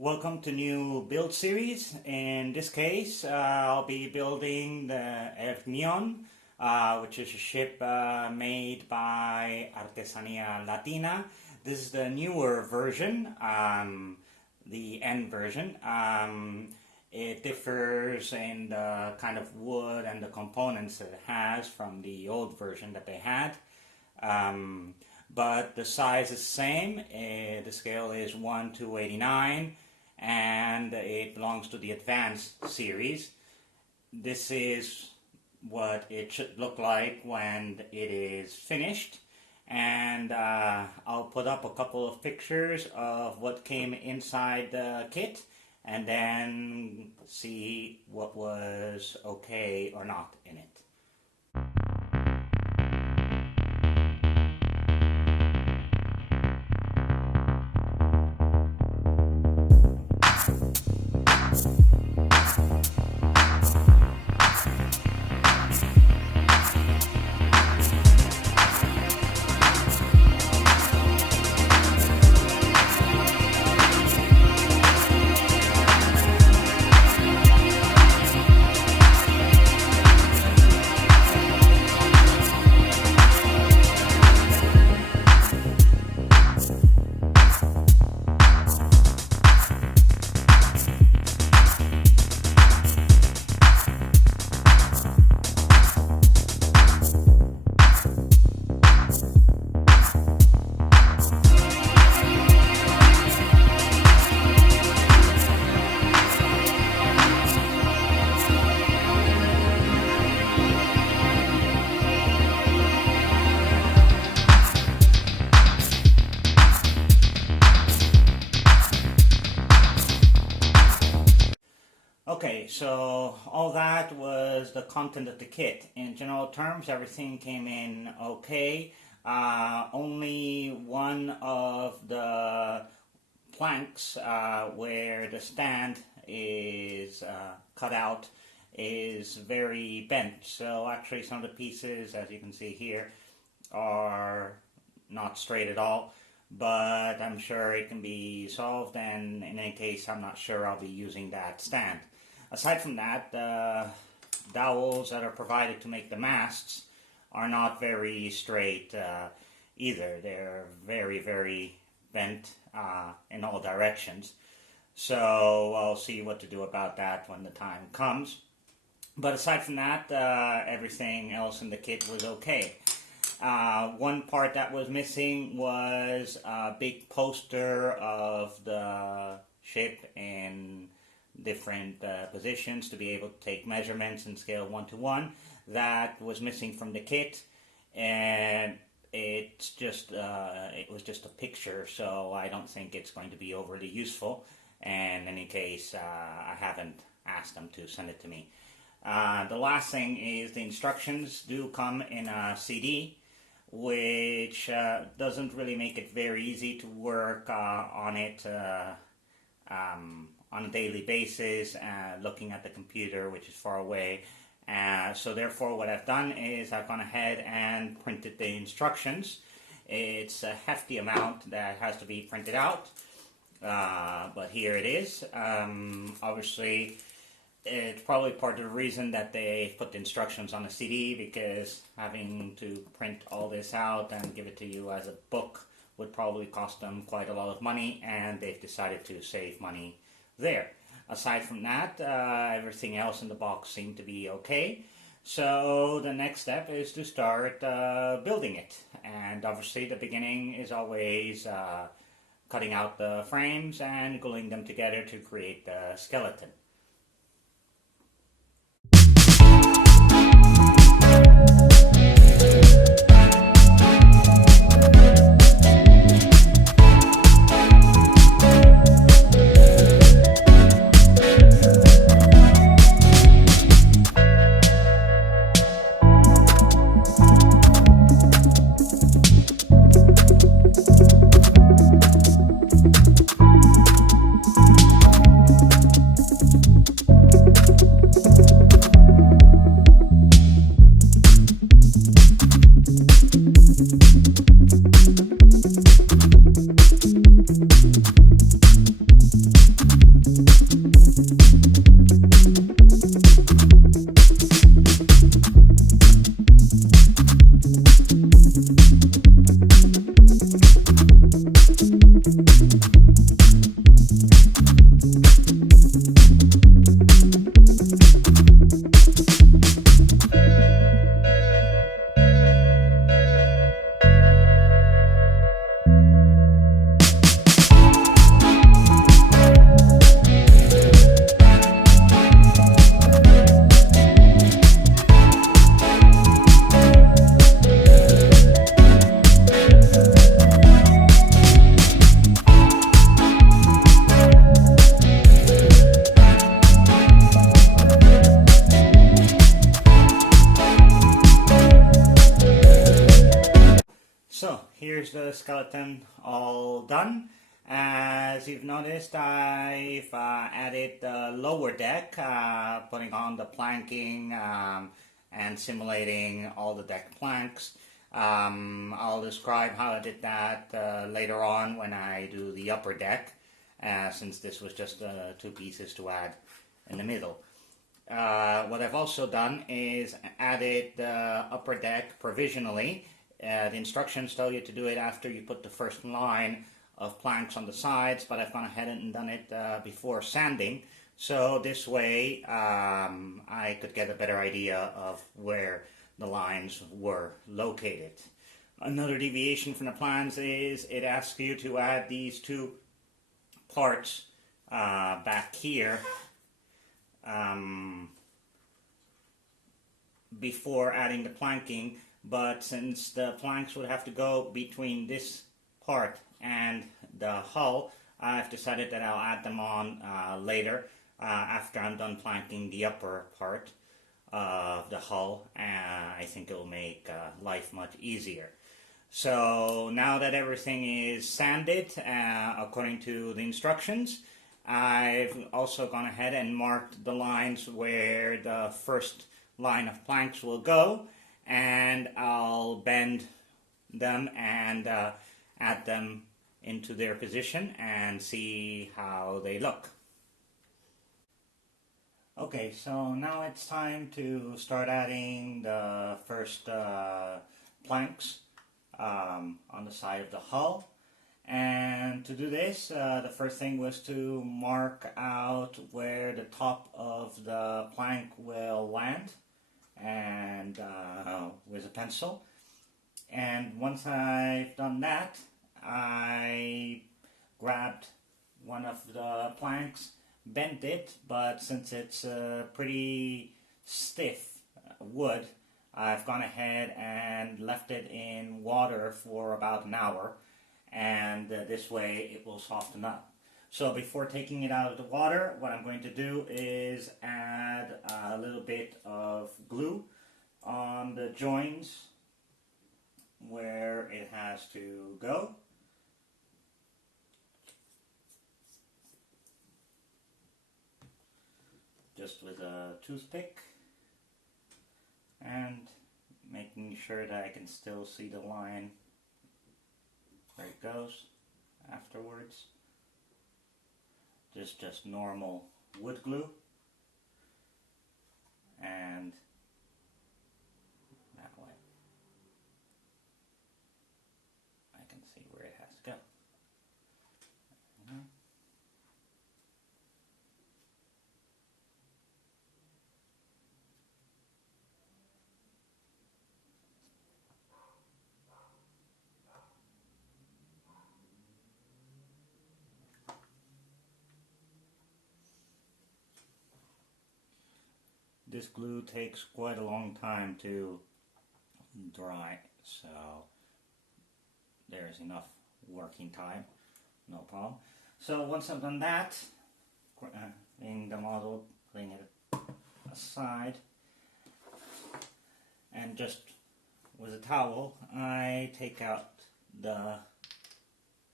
Welcome to new build series. In this case, I'll be building the Hermione, which is a ship made by Artesania Latina. This is the newer version, the end version. It differs in the kind of wood and the components that it has from the old version that they had. But the size is the same. The scale is 1:89, and it belongs to the Advanced series. This is what it should look like when it is finished, and I'll put up a couple of pictures of what came inside the kit and then see what was okay or not in it. Okay, so all that was the content of the kit. In general terms, everything came in okay. Only one of the planks where the stand is cut out is very bent. So actually some of the pieces, as you can see here, are not straight at all. But I'm sure it can be solved, and in any case, I'm not sure I'll be using that stand. Aside from that, the dowels that are provided to make the masts are not very straight either. They're very, very bent in all directions. So I'll see what to do about that when the time comes. But aside from that, everything else in the kit was okay. One part that was missing was a big poster of the ship in different positions to be able to take measurements and scale 1:1. That was missing from the kit, and it was just a picture, so I don't think it's going to be overly useful. And in any case, I haven't asked them to send it to me. The last thing is the instructions do come in a CD, which doesn't really make it very easy to work on it on a daily basis, looking at the computer, which is far away. So therefore what I've done is I've gone ahead and printed the instructions. It's a hefty amount that has to be printed out, but here it is. Obviously, it's probably part of the reason that they put the instructions on a CD, because having to print all this out and give it to you as a book would probably cost them quite a lot of money, and they've decided to save money there. Aside from that, everything else in the box seemed to be okay. So the next step is to start building it. And obviously the beginning is always cutting out the frames and gluing them together to create the skeleton. So here's the skeleton all done. As you've noticed, I've added the lower deck, putting on the planking and simulating all the deck planks. I'll describe how I did that later on when I do the upper deck, since this was just two pieces to add in the middle. What I've also done is added the upper deck provisionally. The instructions tell you to do it after you put the first line of planks on the sides, but I've gone ahead and done it before sanding. So this way I could get a better idea of where the lines were located. Another deviation from the plans is it asks you to add these two parts back here before adding the planking, but since the planks would have to go between this part and the hull, I've decided that I'll add them on later after I'm done planking the upper part of the hull. I think it will make life much easier. So now that everything is sanded according to the instructions, I've also gone ahead and marked the lines where the first line of planks will go, and I'll bend them and add them into their position and see how they look. Okay, so now it's time to start adding the first planks on the side of the hull. And to do this, the first thing was to mark out where the top of the plank will land, and with a pencil. And once I've done that, I grabbed one of the planks, bent it, but since it's pretty stiff wood, I've gone ahead and left it in water for about an hour, and this way it will soften up. So before taking it out of the water, what I'm going to do is add a little bit of glue on the joins where it has to go. Just with a toothpick, and making sure that I can still see the line where it goes afterwards. Just normal wood glue, and that way I can see where it has to go. This glue takes quite a long time to dry, so there's enough working time, no problem. So once I've done that, in the model, putting it aside, and just with a towel, I take out the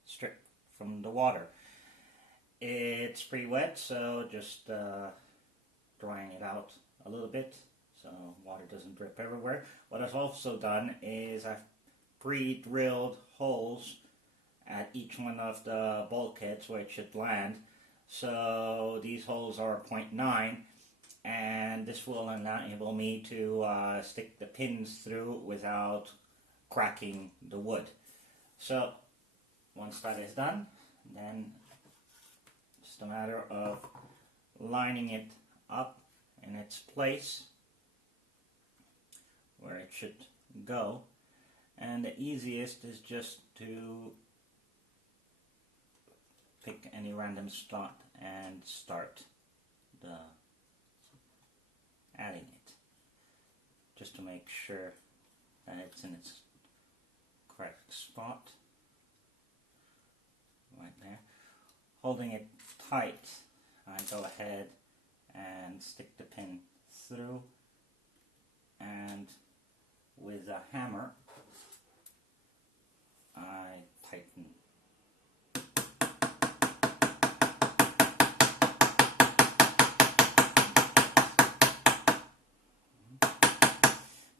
strip from the water. It's pretty wet, so just drying it out a little bit so water doesn't drip everywhere. What I've also done is I've pre-drilled holes at each one of the bulkheads where it should land. So these holes are 0.9, and this will enable me to stick the pins through without cracking the wood. So once that is done, then it's just a matter of lining it up in its place where it should go, and the easiest is just to pick any random spot and start adding it, just to make sure that it's in its correct spot right there. Holding it tight, I go ahead and stick the pin through, and with a hammer tighten.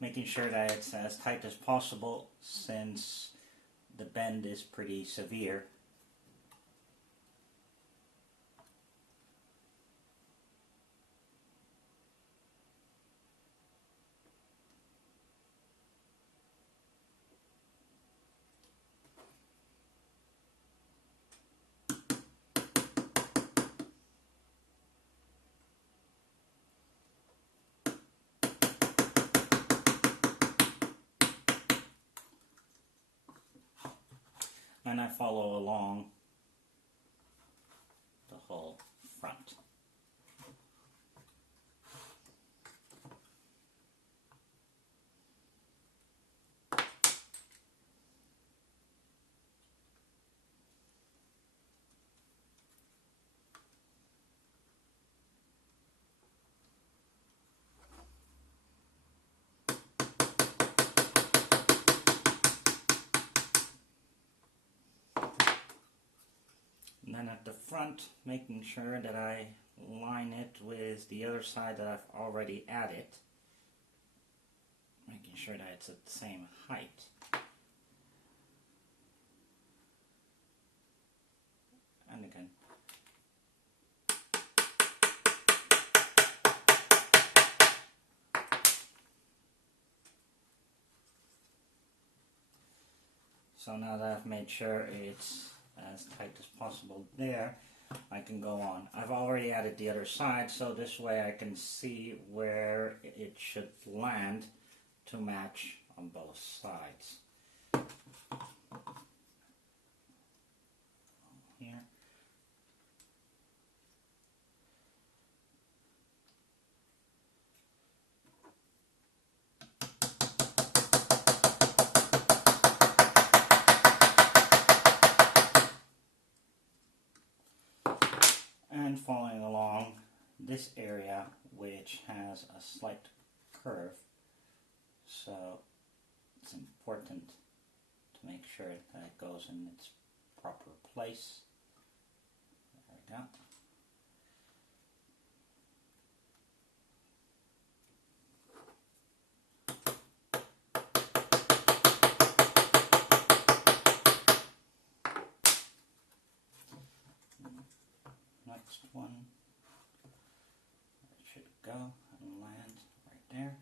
Making sure that it's as tight as possible since the bend is pretty severe. And I follow along the whole front. And then at the front, making sure that I line it with the other side that I've already added. Making sure that it's at the same height. And again. So now that I've made sure it's as tight as possible there, I can go on. I've already added the other side, so this way I can see where it should land to match on both sides. Here. And following along this area, which has a slight curve, so it's important to make sure that it goes in its proper place. There we go. Next one, it should go and land right there.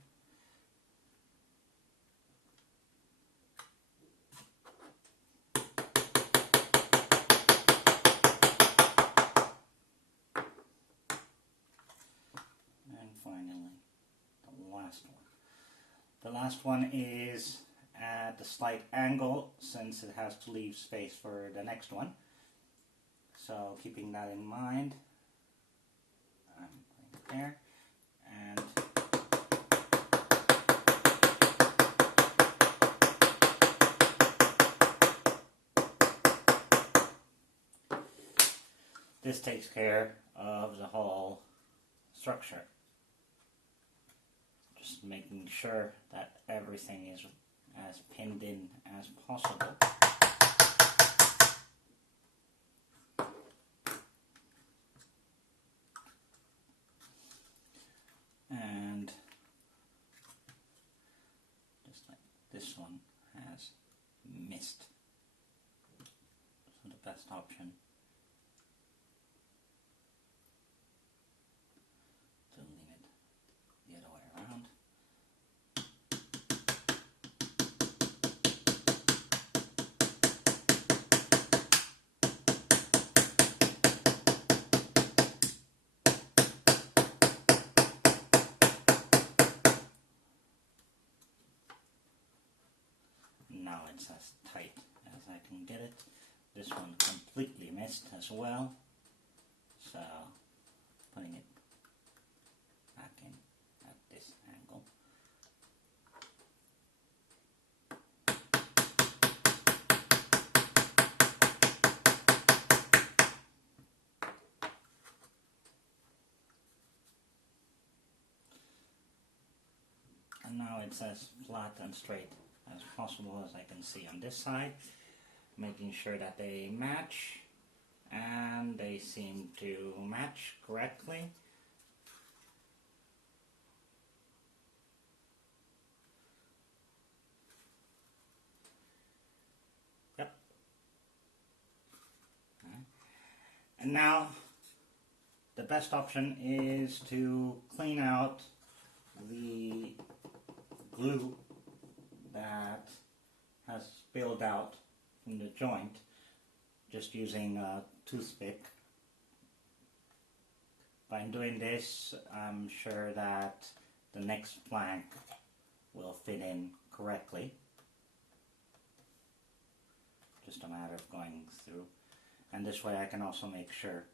And finally, the last one. The last one is at a slight angle since it has to leave space for the next one. So keeping that in mind, I'm putting it there, and this takes care of the whole structure. Just making sure that everything is as pinned in as possible. And just like this one has missed. So the best option to lean it the other way around. Now it's as tight as I can get it. This one completely missed as well. So putting it back in at this angle. And now it's as flat and straight as possible as I can see on this side. making sure that they match, and they seem to match correctly. Yep. And now the best option is to clean out the glue that has spilled out from the joint, just using a toothpick. By doing this, I'm sure that the next plank will fit in correctly. Just a matter of going through. And this way I can also make sure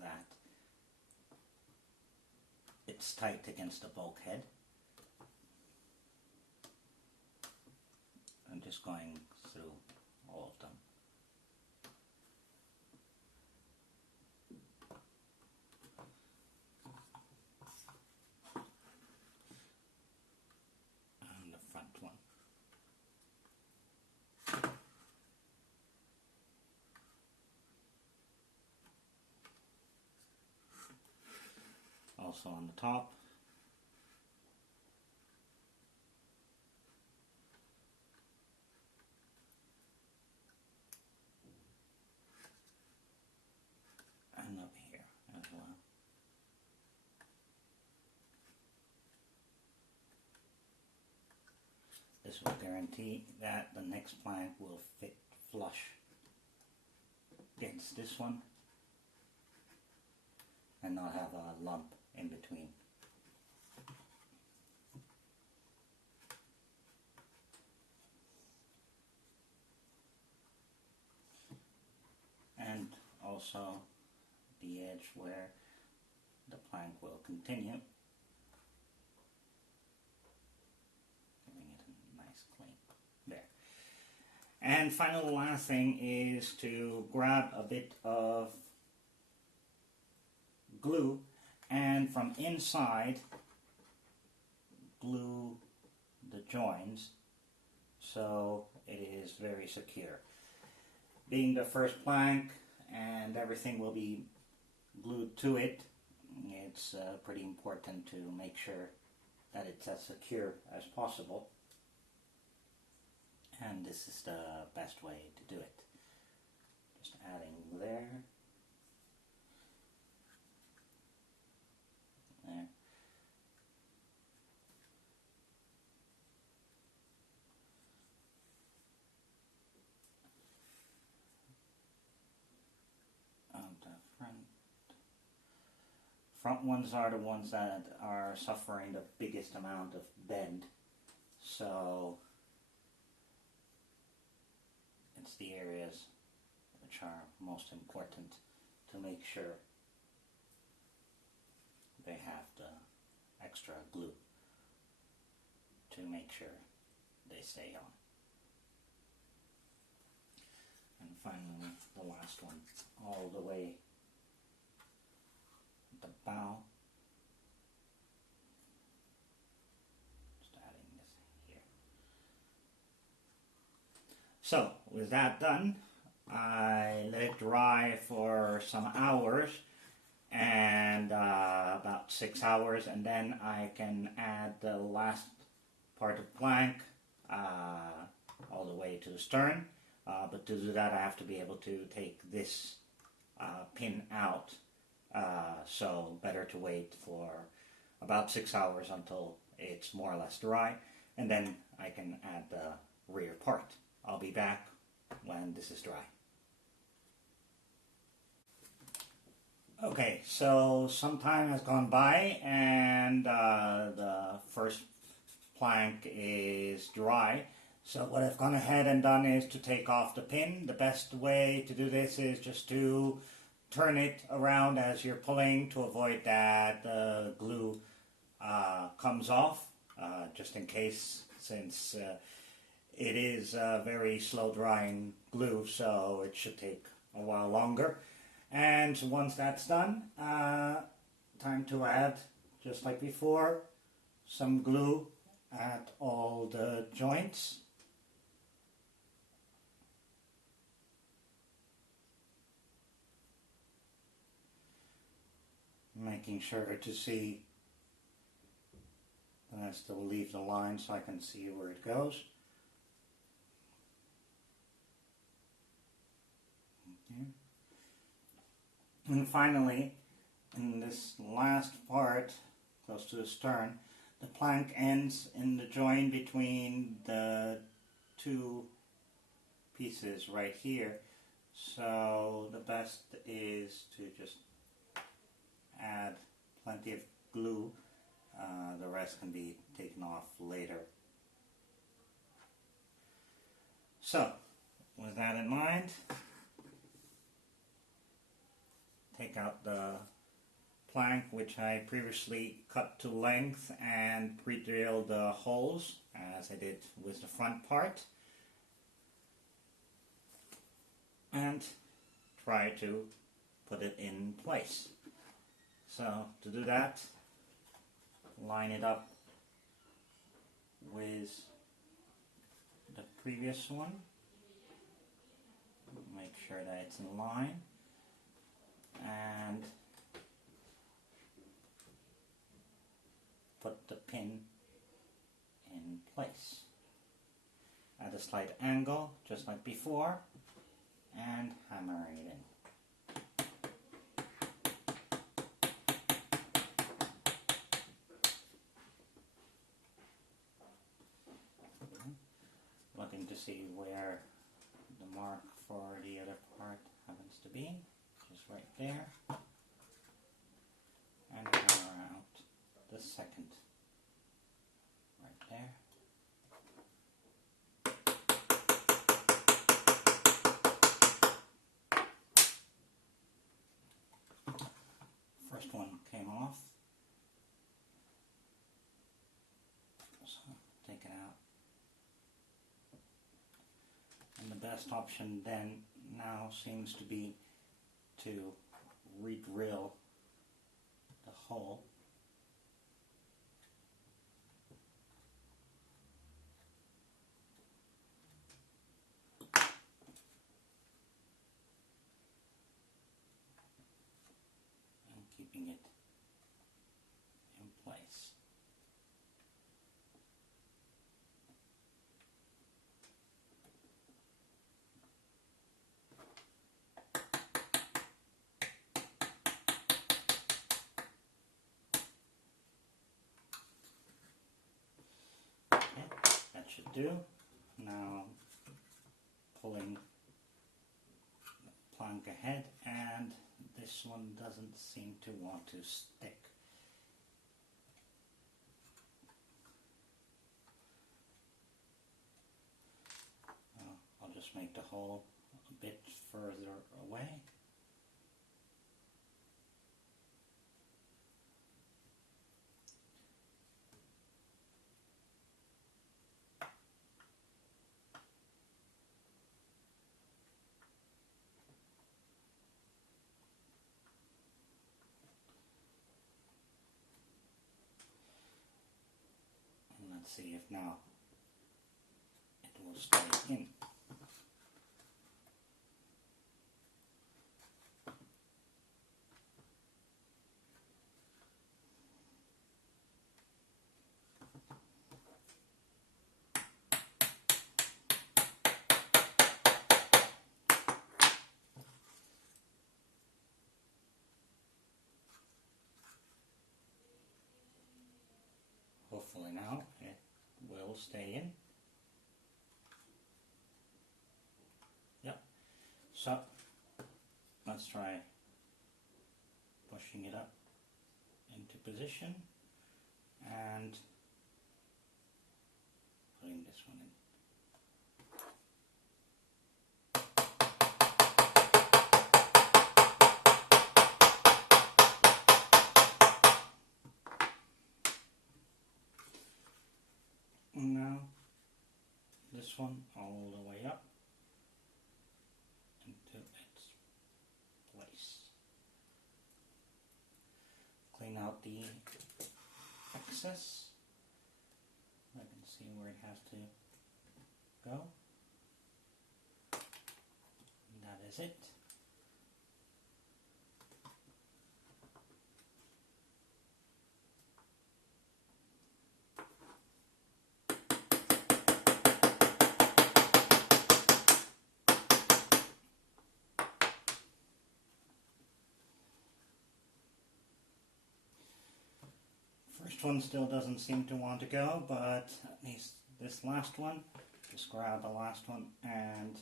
that it's tight against the bulkhead. I'm just going through all of them. And the front one. Also on the top. And up here as well. This will guarantee that the next plank will fit flush against this one and not have a lump in between. And also the edge where the plank will continue, giving it a nice clean there. And finally, the last thing is to grab a bit of glue and from inside glue the joins so it is very secure. Being the first plank and everything will be glued to it, it's pretty important to make sure that it's as secure as possible, and this is the best way to do it. Just adding there. There. Front ones are the ones that are suffering the biggest amount of bend, so it's the areas which are most important to make sure they have the extra glue to make sure they stay on. And finally, the last one, all the way at the bow. Just adding this here. So, with that done, I let it dry for some hours, and about 6 hours, and then I can add the last part of plank all the way to the stern. But to do that, I have to be able to take this pin out, so better to wait for about 6 hours until it's more or less dry, and then I can add the rear part. I'll be back when this is dry. Okay, so some time has gone by and the first plank is dry. So what I've gone ahead and done is to take off the pin. The best way to do this is just to turn it around as you're pulling to avoid that the glue comes off, just in case, since it is very slow drying glue, so it should take a while longer. And once that's done, time to add, just like before, some glue at all the joints. making sure to see that I still leave the line so I can see where it goes. Okay. And finally, in this last part, close to the stern, the plank ends in the join between the two pieces right here. So the best is to just add plenty of glue. The rest can be taken off later. So, with that in mind, take out the plank which I previously cut to length and pre-drill the holes as I did with the front part, and try to put it in place. So to do that, line it up with the previous one, make sure that it's in line, and put the pin in place at a slight angle just like before, and hammer it in. Looking to see where the mark for the other part happens to be, just right there, and hammer out the second right there. First one came off, so take it out. And the best option then now seems to be to re-drill the hole. And keeping it in place. That should do. Now pulling the plank ahead, and this one doesn't seem to want to stick. I'll just make the hole a bit further away. Let's see if now it will stay in. Hopefully now it will stay in. Yep. So let's try pushing it up into position and putting this one in. And now this one all the way up into its place. Clean out the excess. I can see where it has to go. And that is it. first one still doesn't seem to want to go, but at least this last one, just grab the last one and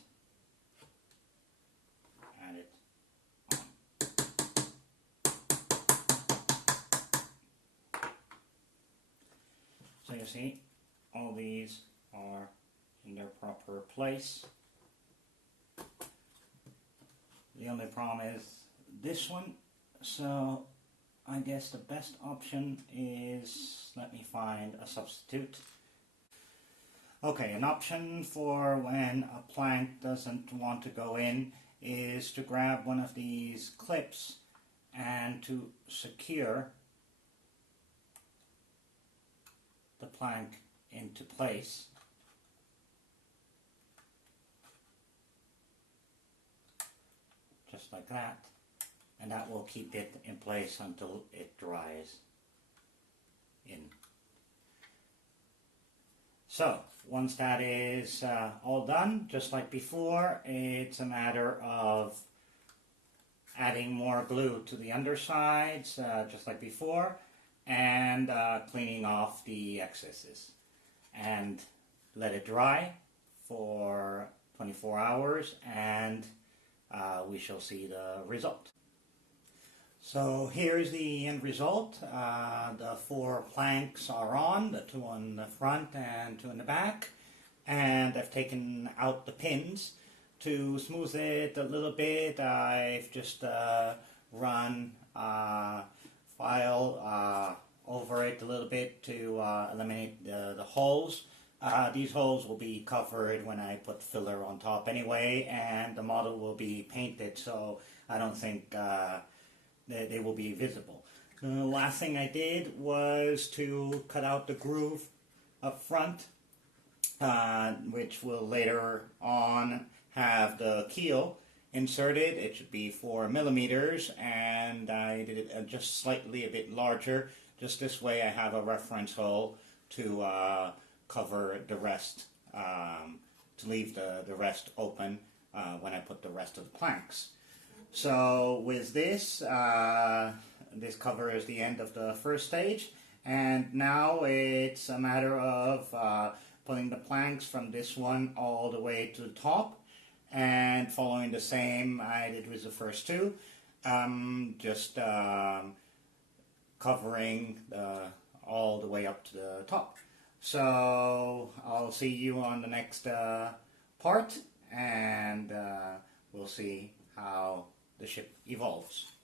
add it on. So you see, all these are in their proper place. The only problem is this one, so I guess the best option is, let me find a substitute. Okay, an option for when a plank doesn't want to go in is to grab one of these clips and to secure the plank into place. Just like that, and that will keep it in place until it dries in. So once that is all done, just like before, it's a matter of adding more glue to the undersides, just like before, and cleaning off the excesses, and let it dry for 24 hours, and we shall see the result. So here's the end result. The 4 planks are on, the 2 on the front and 2 in the back, and I've taken out the pins. To smooth it a little bit, I've just run file over it a little bit to eliminate the holes. These holes will be covered when I put filler on top anyway, and the model will be painted, so I don't think they will be visible. The last thing I did was to cut out the groove up front, which will later on have the keel inserted. It should be 4 millimeters, and I did it just slightly a bit larger. Just this way I have a reference hole to cover the rest, to leave the rest open when I put the rest of the planks. So with this, this covers the end of the first stage, and now it's a matter of putting the planks from this one all the way to the top, and following the same I did with the first 2, just covering all the way up to the top. So I'll see you on the next part, and we'll see how the ship evolves.